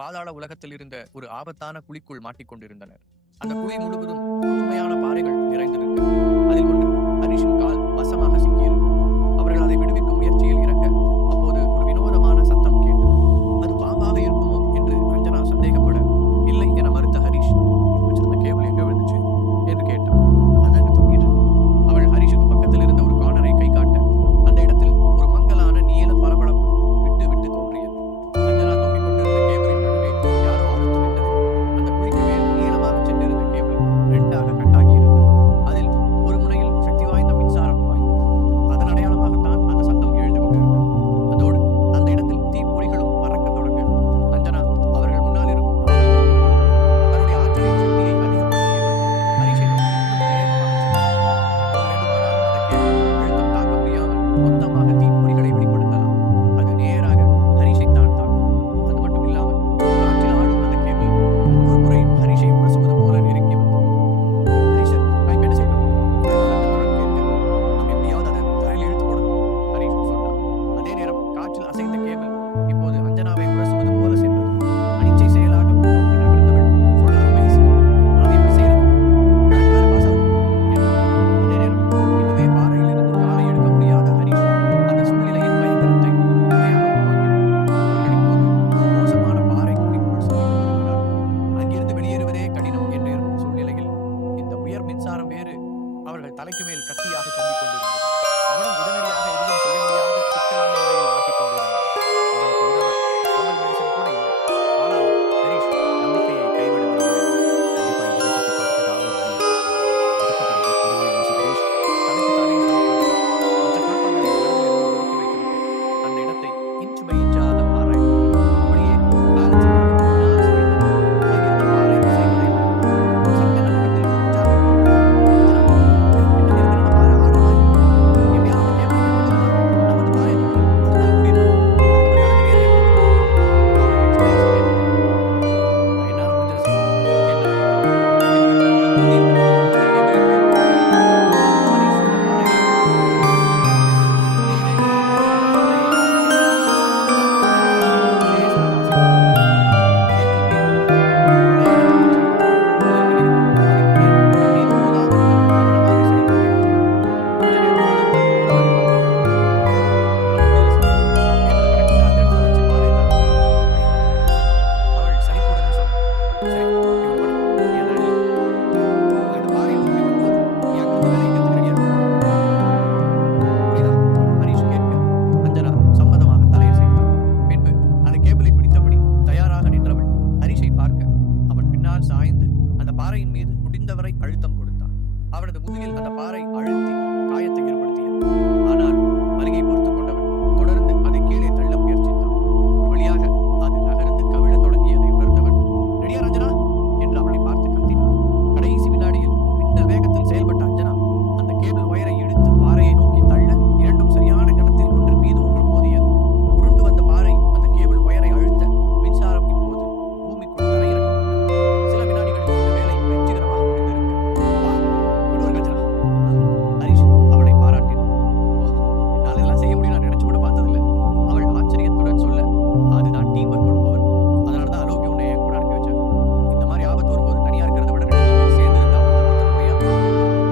பாதாள உலகத்தில் இருந்த ஒரு ஆபத்தான குழிக்குள் மாட்டிக்கொண்டிருந்தனர். அந்த குழி முழுவதும் உண்மையான பாறைகள் நிறைந்திருக்க அதில் ஒன்று ஹரிஷின் கால் வசமாக சிக்கியிருந்தது. அவர்கள் அதை விடுவிக்கும் முயற்சியில் இறங்க அப்போது ஒரு வினோதமான சத்தம் கேட்டது. அது பாம்பாக இருக்குமோ என்று அஞ்சனா சந்தேகப்பட, இல்லை என மறுத்த ஹரிஷ், பிடிச்சிருந்த கேபிள் எங்க விழுந்துச்சு என்று கேட்டான். அது அங்கு தொங்கிட்டு. அவள் ஹரிஷுக்கு பக்கத்தில் இருந்த ஒரு கார்னரை கை காட்ட அந்த இடத்தில் ஒரு மங்கலான நீல பளபளப்பு விட்டு விட்டு தோன்றியது. அஞ்சனா தொங்கிக் கொண்டிருந்த கேபிளின் நடுவே யாரோ அறுத்து விட்டது. அந்த குழிக்கு மேல் நீளமாக சென்றிருந்த கேபிள் ரெண்டாக கட்டாகி இருந்தது. அதில் ஒரு முனையில் சக்தி வாய்ந்த மின்சாரம் பாய்ந்தது. அதன் அடையாளமாகத்தான் அந்த சத்தம் எழுந்து கொண்டிருந்தது. அதோடு அந்த இடத்தில் தீப்பொறிகளும் பறக்க தொடங்க அஞ்சனா அவர்கள் முன்னால் இருக்கும் தன்னுடைய ஆற்றலின் சக்தியை அதிகப்படுத்தியவர் ஹரிஷை நோக்கி இன்னும் வேகமாக சென்றார். வேண்டுமானாலும் அந்த கேபிள் அழுத்தம் தாங்க முடியாமல் மொத்தமாக தீப்பொறிகளை வெளிப்படுத்தலாம். அது நேராக ஹரிஷைத்தான் தாக்கும். அது மட்டும் இல்லாமல் காற்றில் ஆடும் அந்த கேபிள் ஒவ்வொரு முறையும் ஹரிஷை உரசுவது போல நெருங்கி வந்தது. ஹரிஷர், நான் இப்ப என்ன செய்யணும்? அவள் கேட்க, நாம் எப்படியாவது அதை தரையில் இழுத்து போடணும், ஹரிஷ் சொன்னான். அதே நேரம் காற்றில் அசைந்த கேபிள் இப்போது அஞ்சனாவை உரசுவது போல சென்றது. அனிச்சை செயலாக நோக்கி நகர்ந்தவள் சொல்ல ரொம்ப ஈஸி, நான் எப்படி செய்யறது? கரெக்டான பாஸ் ஆகும் என்றாள். அதே நேரம் இன்னுமே பாறையில் இருந்து காலை எடுக்க முடியாத ஹரிஷ் அந்த சூழ்நிலையின் பயங்கரத்தை உண்மையாக உருவாக்கினார். அவர்கள் இப்போது ஒரு மோசமான பாறை குழிக்குள் சிக்கிக் கொண்டிருக்கிறார்கள். அங்கிருந்து வெளியேறுவதே கடினம் என்று இருக்கும் சூழ்நிலையில் இந்த உயர் மின்சாரம் வேறு அவர்கள் தலைக்கு மேல் கத்தியாக தொங்கிக் கொண்டிருந்தது. அவனும் உடனடியாக எதுவும் செய்ய முடியாத சிக்கலான நிலையில் மாட்டிக்கொண்டிருந்தான். அவனுக்கு உதவ காவல் மனுஷன் கூட இல்லை. ஆனால் ஹரிஷ் நம்பிக்கையை கைவிட விரும்பவில்லை. கண்டிப்பா இங்கே தப்பிக்கிறதுக்கு ஏதாவது ஒரு வழி இருக்கு. அதுக்கப்புறம் பொறுமையை யோசி ஹரிஷ். தனக்குத்தானே சொல்லிக்கொண்டவர் மற்ற குழப்பங்களை மனதிலிருந்து ஒதுக்கி வைத்துவிட்டு அந்த இடத்தை இன்ச் பை இன்ச்சாக ஆராய்ந்தார். அப்படியே பேலன்ஸுக்காக முன்னால் சுழன்றார். அங்கிருந்து பாறை இசைவதை சட்ட நடுக்கத்தில் உற்சாகம் சாய்ந்து அந்த பாறையின் மீது முடிந்தவரை அழுத்தம் கொடுத்தான். அவனது முதுகில் அந்த பாறை அழுத்தி காயத்தை ஏற்படுத்தியது. ஆனால் வலியை பொறுத்துக் கொண்டவன் தொடர்ந்து அதை கீழே தள்ள முயற்சித்தான். ஒரு வழியாக அது நகர்ந்து கவிழத் தொடங்கியதை உணர்ந்தவன், ரெடியா ரஞ்சனா என்று அவளை பார்த்து கத்தினான். கடைசி வினாடியில் மின்னல் வேகத்தில் செயல்பட்ட அஞ்சனா அந்த கேபிள் ஒயரை இழுத்து பாறையை நோக்கி தள்ள இரண்டும் சரியான கணத்தில் ஒன்று மீது ஒன்று மோதியது. உருண்டு வந்த பாறை அந்த கேபிள் ஒயரை அழுத்த மின்சாரம் இப்போது பூமிக்குள் தரையிறக்கப்பட்டது. சில வினாடிகளில் இந்த வேலை வெற்றிகரமாக முடிந்திருக்க, வா இன்னொரு கஞ்சனா, ஹரிஷ் அவளை பாராட்டினான். வா, என்னால் இதெல்லாம் செய்ய முடியும், நான் நினைச்சு கூட பார்த்ததில்லை. அவள் ஆச்சரியத்துடன் சொல்ல, அதுதான் டீம் ஒர்க்கோட பவர். அதனால தான் அலோகி உன்னை என் கூட அனுப்பி வச்சாங்க. இந்த மாதிரி ஆபத்து வரும்போது தனியா இருக்கிறத விட 2 பேர் சேர்ந்து இருந்தா ஒருத்தர் துணையா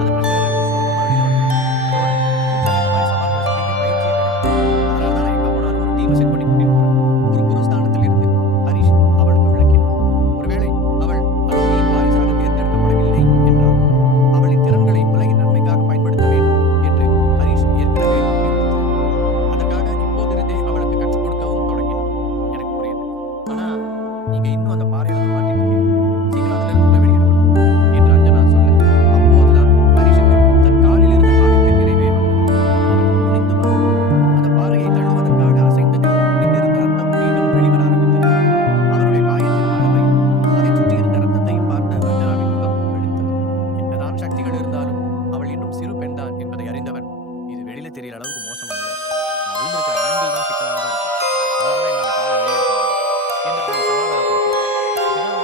அந்த பிரச்சனையில சுலபமா வெளியில வரலாம். அதோட ஃபியூச்சர்ல இந்த மாதிரி சமாளிக்க பயிற்சியும் கிடைக்கும். அதனால தான் நான் எங்க போனாலும் ஒரு டீமை செட் பண்ணி கூட்டிட்டு போறேன். ஒரு குருஸ்தானத்தில் இருந்து ஹரிஷ் அவளுக்கு விளக்கினார். ஒருவேளை அவள் அலோகியின் வாரிசாக தேர்ந்தெடுக்கப்படவில்லை என்றால் அவளின் திறன்களை உலகின் நன்மைக்காக பயன்படுத்த வேண்டும் என்று ஹரிஷ் ஏற்கனவே முடிவெடுத்திருந்தார். அதற்காக இப்போதிருந்தே அவளுக்கு கற்றுக் கொடுக்கவும் தொடங்கினார். எனக்கு புரியுது, ஆனா நீங்க இன்னும் அந்த பாறையில தான் மாட்டிட்டு இருக்கீங்க. சீக்கிரம் அதுல இருந்து உங்களை வெளியிடணும் என்று அஞ்சனா சொல்ல, அப்போதுதான் ஹரிஷுக்கு தன் காலில் இருந்த காயத்தின் நினைவே வந்தது. அவன் குனிந்து பார்த்தான். அந்த பாறையை தள்ளுவதற்காக அசைந்ததில் நின்றிருந்த ரத்தம் மீண்டும் வெளிவர ஆரம்பித்தது. அவனுடைய காயத்தின் அளவையும் அதை சுற்றியிருந்த ரத்தத்தையும் பார்த்த அஞ்சனாவின் முகம் வெடித்தது. என்னதான் சக்திகள் இருந்தாலும் அவள் இன்னும் சிறு பெண்தான் என்பதை அறிந்தவன், இது வெளியில தெரியற அளவுக்கு மோசம் இல்லை, நான் விழுந்திருக்கிற ஆண்கள் தான் சிக்கலானதா இருக்கு, அதனால என்னால் காலை வெளியே எடுக்க முடியும் என்று அவளை சமாதானப்படுத்தினான். இதனால்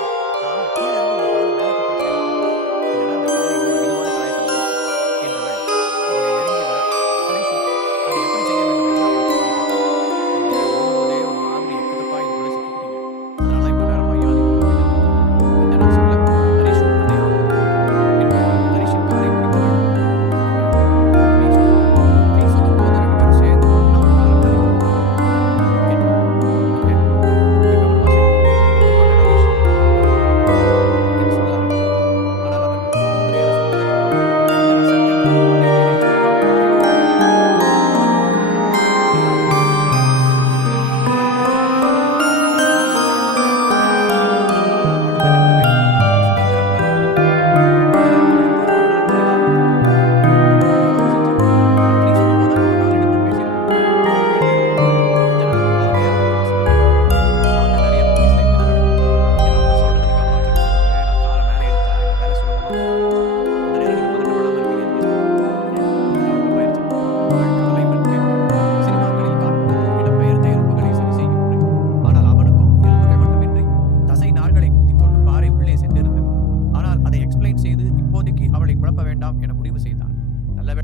அவளை குழப்ப வேண்டாம் என முடிவு செய்தான். நல்ல